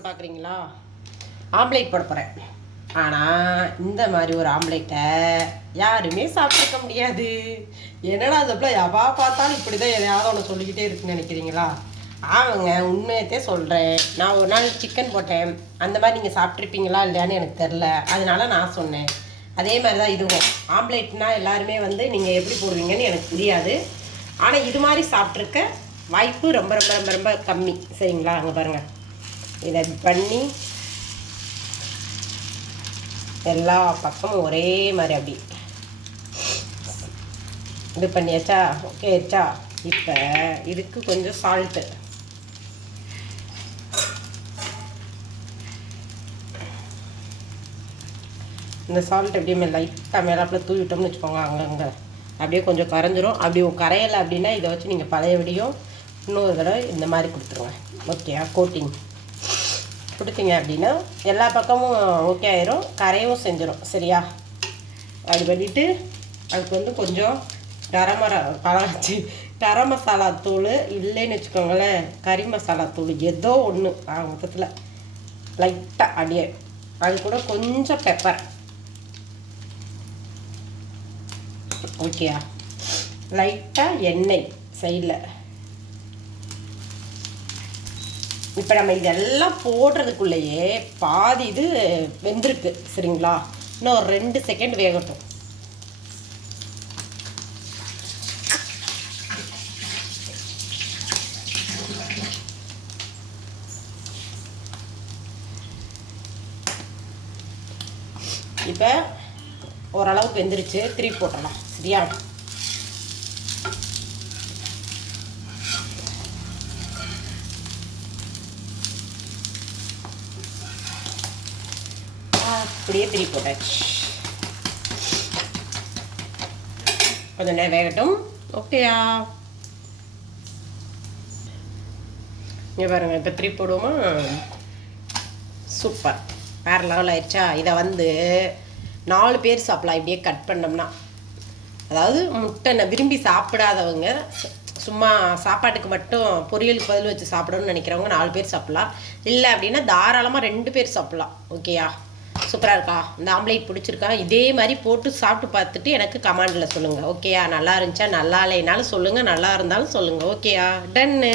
போகிறேன்னு பார்க்குறீங்களா? ஆம்லேட் போட போகிறேன். ஆனால் இந்த மாதிரி ஒரு ஆம்லேட்டை யாருமே சாப்பிட்ருக்க முடியாது. என்னடா அந்த பிள்ளை எவ்வா பார்த்தாலும் இப்படி தான் எதையாவது ஒன்று சொல்லிக்கிட்டே இருக்குன்னு நினைக்கிறீங்களா? ஆமாங்க, உண்மையத்தே சொல்கிறேன். நான் ஒரு நாள் சிக்கன் போட்டேன். அந்த மாதிரி நீங்கள் சாப்பிட்ருப்பீங்களா இல்லையான்னு எனக்கு தெரில, அதனால நான் சொன்னேன். அதே மாதிரி தான் இதுவும். ஆம்லேட்னால் எல்லாருமே நீங்கள் எப்படி போடுவீங்கன்னு எனக்கு புரியாது. ஆனால் இது மாதிரி சாப்பிட்ருக்க வாய்ப்பு ரொம்ப ரொம்ப ரொம்ப ரொம்ப கம்மி. சரிங்களா? அங்கே பாருங்கள், இதை பண்ணி எல்லா பக்கமும் ஒரே மாதிரி அப்படி இது பண்ணியாச்சா? ஓகே ஆச்சா? இப்போ இதுக்கு கொஞ்சம் சால்ட்டு, இந்த சால்ட் எப்படியுமே லைட்டாக மேலாப்பில் தூவிட்டோம்னு வச்சுக்கோங்க, அங்கங்கே அப்படியே கொஞ்சம் கரைஞ்சிரும். அப்படி கரையலை அப்படின்னா இதை வச்சு நீங்கள் பழையபடியும் இன்னொரு தடவை இந்த மாதிரி கொடுத்துருங்க. ஓகேயா? கோட்டிங் கொடுத்தீங்க அப்படின்னா எல்லா பக்கமும் ஓகே ஆயிரும், கரையவும் செஞ்சிடும். சரியா? அப்படி பண்ணிவிட்டு அதுக்கு கொஞ்சம் கரம் மசாலா தூள் இல்லைன்னு வச்சுக்கோங்களேன், கறி மசாலா தூள் ஏதோ ஒன்று மொத்தத்தில் லைட்டாக அப்படியே. அது கூட கொஞ்சம் பெப்பர். ஓகேயா? லைட்டாக எண்ணெய் சைடில். இப்போ நம்ம இதெல்லாம் போடுறதுக்குள்ளேயே பாதி இது வெந்திருக்கு. சரிங்களா? இன்னும் ஒரு 2 செகண்ட் வேகட்டும். இப்போ ஓரளவுக்கு வெந்துருச்சு, திருப்பி போட்டுடலாம். சரியா? அப்படியே திருப்பி போட்டாச்சு. கொஞ்சம் நேரம் வேகட்டும். ஓகேயா? இங்கே பாருங்க, இப்போ திருப்பி போடுவோமா? சூப்பர், வேறு லெவல் ஆயிடுச்சா? இதை 4 பேர் சாப்பிடலாம் இப்படியே கட் பண்ணோம்னா. அதாவது முட்டை விரும்பி சாப்பிடாதவங்க, சும்மா சாப்பாட்டுக்கு மட்டும் பொரியலுக்கு பதில் வச்சு சாப்பிடணும்னு நினைக்கிறவங்க 4 பேர் சாப்பிட்லாம். இல்லை அப்படின்னா தாராளமாக 2 பேர் சாப்பிட்லாம். ஓகேயா? சூப்பராக இருக்கா? இந்த ஆம்லேட் பிடிச்சிருக்கா? இதே மாதிரி போட்டு சாப்பிட்டு பார்த்துட்டு எனக்கு கமெண்டில் சொல்லுங்கள். ஓகேயா? நல்லா இருந்துச்சா? நல்லா இல்லைனாலும் சொல்லுங்கள், நல்லா இருந்தாலும் சொல்லுங்கள். ஓகேயா? டன்னு.